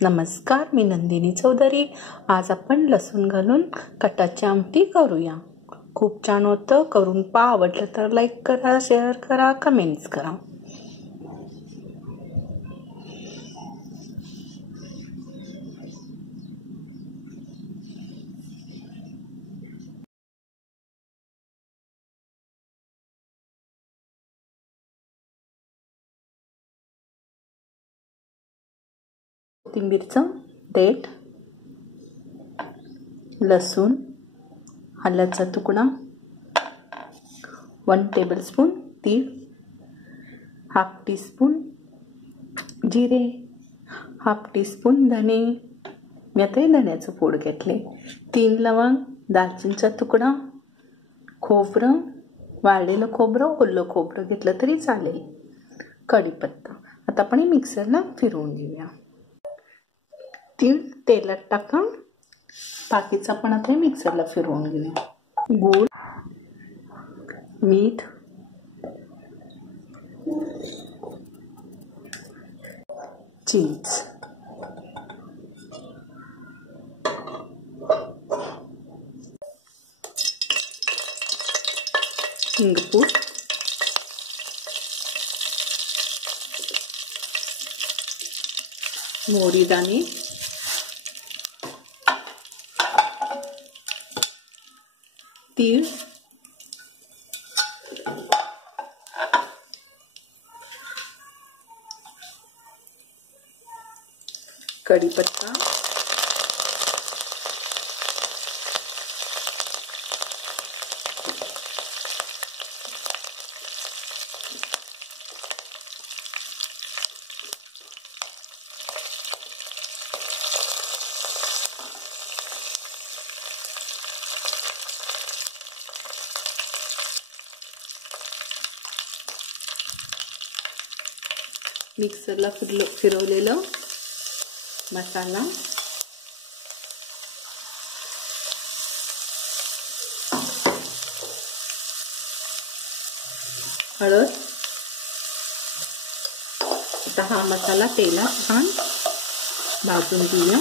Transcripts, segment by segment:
नमस्कार, मी नंदिनी चौधरी। आज आपण लसूण घालून कटाची आमटी करूया। खूप छान होतं, करून पहा। आवडलं तर लाईक करा, शेअर करा, कमेंट्स करा। कोथिंबीरचं देठ, लसूण, आल्याचा तुकडा, 1 टेबलस्पून तीळ, हाफ टीस्पून जिरे, हाफ टीस्पून धने, मी आता धण्याचं पूड घेतले, 3 लवंग, दालचिनीचा तुकडा, खोबरं, वाळलेलं खोबरं, ओलं खोबरं घेतलं तरी चालेल, कढीपत्ता। आता आपण मिक्सरला फिरवून घेऊया। तीळ तेलात टाका, बाकीचं आपण आता मिक्सरला फिरवून घेऊया। गूळ, मीठ, चिंच, हिंगपूड, मोहरी दाणे, तीळ, कढीपत्ता, मिक्सरला फिरवलेलं मसाला, हळद। आता हा मसाला तेलात छान भाजून घेऊया।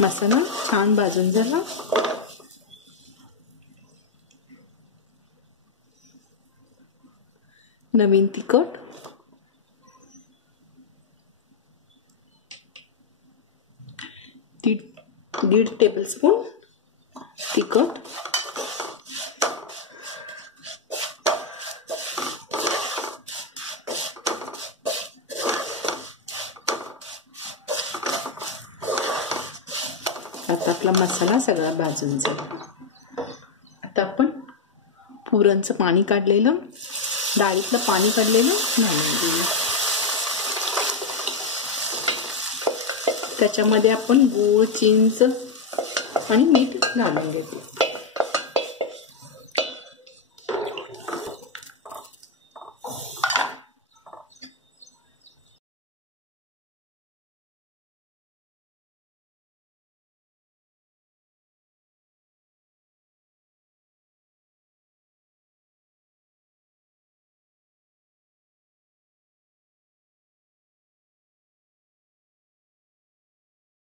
मसाला छान भाजून झाला। नवीन तिखट, दीड टेबलस्पून तिखट, आता आपला मसाला सगळा भाजून झाला। आता आपण पुरणचं पाणी काढलेलं, डाळीतलं पाणी काढलेलं घालून घेऊया। त्याच्यामध्ये आपण गूळ, चिंच आणि मीठ घालून घेतो।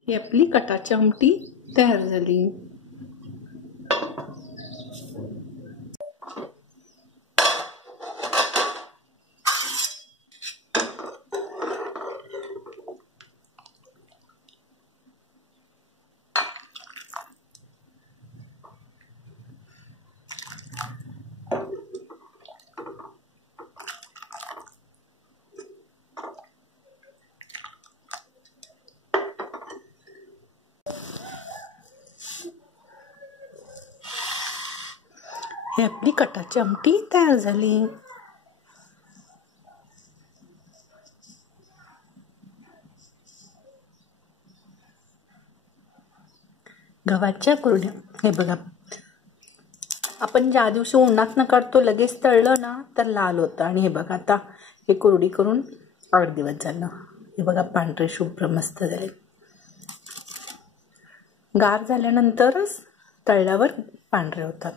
ही आपली कटाची आमटी तयार झाली। ही आपली कटाची आमटी तयार झाली। गव्हाच्या कुरड्या, हे बघा, आपण ज्या दिवशी उन्हात न काढतो लगेच तळलं ना तर लाल होतं। आणि हे बघा, आता हे कुरडी करून 8 दिवस झालं। हे बघा पांढरे शुभ्र मस्त झाले. गार झाल्यानंतरच तळल्यावर पांढरे होतात.